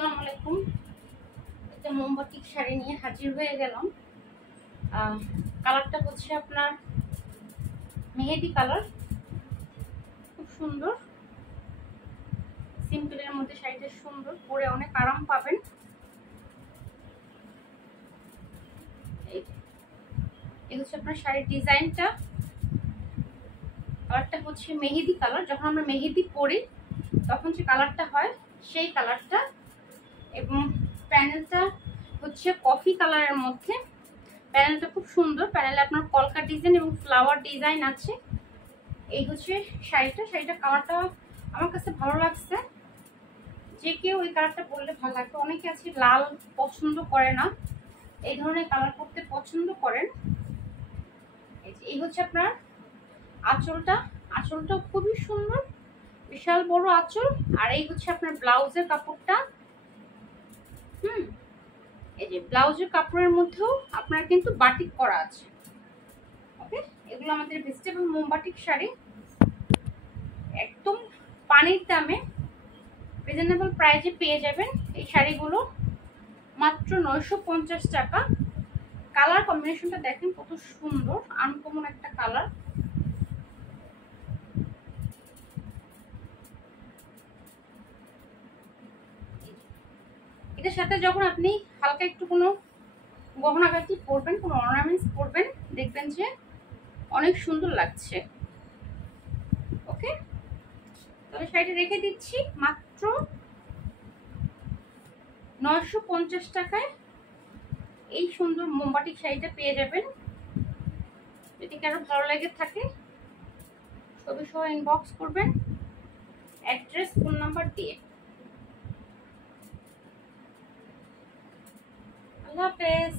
আসসালামু আলাইকুম। একটা মোমবাতিক শাড়ি নিয়ে হাজির হয়ে গেলাম। কালারটা হচ্ছে আপনার মেহেদি কালার, খুব সুন্দর, সিম্পলের মধ্যে শাড়িটা সুন্দর, পরে অনেক আরাম পাবেন। এই হচ্ছে আপনার শাড়ির ডিজাইনটা। কালারটা হচ্ছে মেহেদি কালার। যখন আমরা মেহেদি পরি তখন যে কালারটা হয় সেই কালারটা, এবং প্যানেলটা হচ্ছে কফি কালারের মধ্যে। প্যানেলটা খুব সুন্দর। প্যানেলে আপনার কলকা ডিজাইন এবং ফ্লাওয়ার ডিজাইন আছে। এই হচ্ছে শাড়িটা কালারটা আমার কাছে ভালো লাগছে। যে কেউ ওই কালারটা পরলে ভালো লাগবে। অনেকে আছে লাল পছন্দ করে না, এই ধরনের কালার পরতে পছন্দ করেন। এই হচ্ছে আপনার আঁচলটা খুবই সুন্দর, বিশাল বড় আঁচল। আর এই হচ্ছে আপনার ব্লাউজের কাপড়টা। এই যে ব্লাউজের কাপড়ের মধ্যেও আপনার কিন্তু বাটিক করা আছে। ওকে, এগুলো আমাদের ভেজিটেবল মোমবাটিক শাড়ি, একদম পানির দামে রিজনেবল প্রাইসে পেয়ে যাবেন এই শাড়িগুলো মাত্র 950 টাকা। কালার কম্বিনেশনটা দেখেন কত সুন্দর, আনকমন একটা কালার। এটার সাথে যখন আপনি হালকা একটু কোনো গহনাগাটি পরবেন, কোনো অর্নামেন্টস পরবেন, দেখবেন যে অনেক সুন্দর লাগছে। ওকে, তবে শাড়িটা রেখে দিচ্ছি মাত্র 950 টাকায়। এই সুন্দর মোমবাটিক শাড়িটা পেয়ে যাবেন। যদি কারো ভালো লাগে থাকে ছবি সহ ইনবক্স করবেন, অ্যাড্রেস ফোন নাম্বার দিয়ে। আল্লাহ হাফেজ।